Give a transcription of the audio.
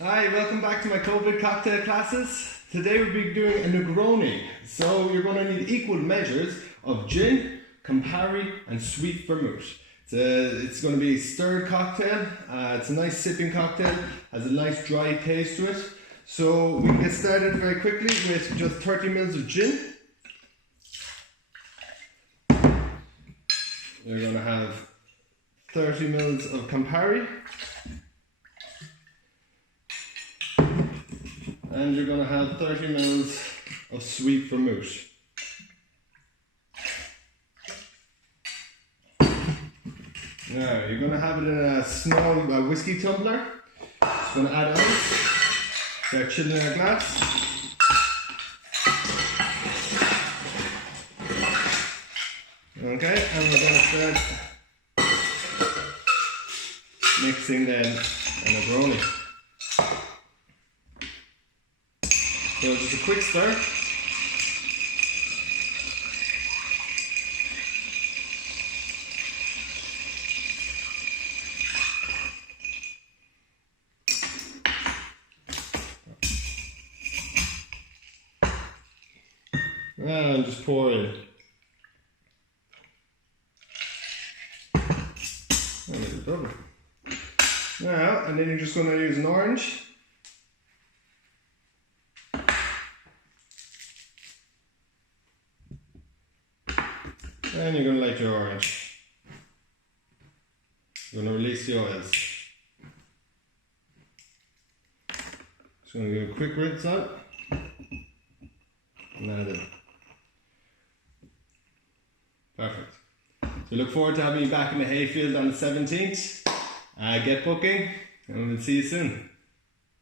Hi, welcome back to my COVID cocktail classes. Today we'll be doing a Negroni. So you're going to need equal measures of gin, Campari and sweet vermouth. It's going to be a stirred cocktail. It's a nice sipping cocktail, has a nice dry taste to it. So we can get started very quickly with just 30 ml of gin. You're going to have 30 ml of Campari. And you're going to have 30 ml of sweet vermouth. Now, you're going to have it in a small whiskey tumbler. Just going to add ice. Start chilling in a glass. Okay, and we're going to start mixing then a Negroni. So just a quick stir. And just pour it. And it's double. Now, and then you're just going to use an orange. And you're going to light your orange. You're going to release the oils. Just going to give a quick rinse on. And add it. Perfect. So look forward to having you back in the hayfield on the 17th. Get booking and we'll see you soon.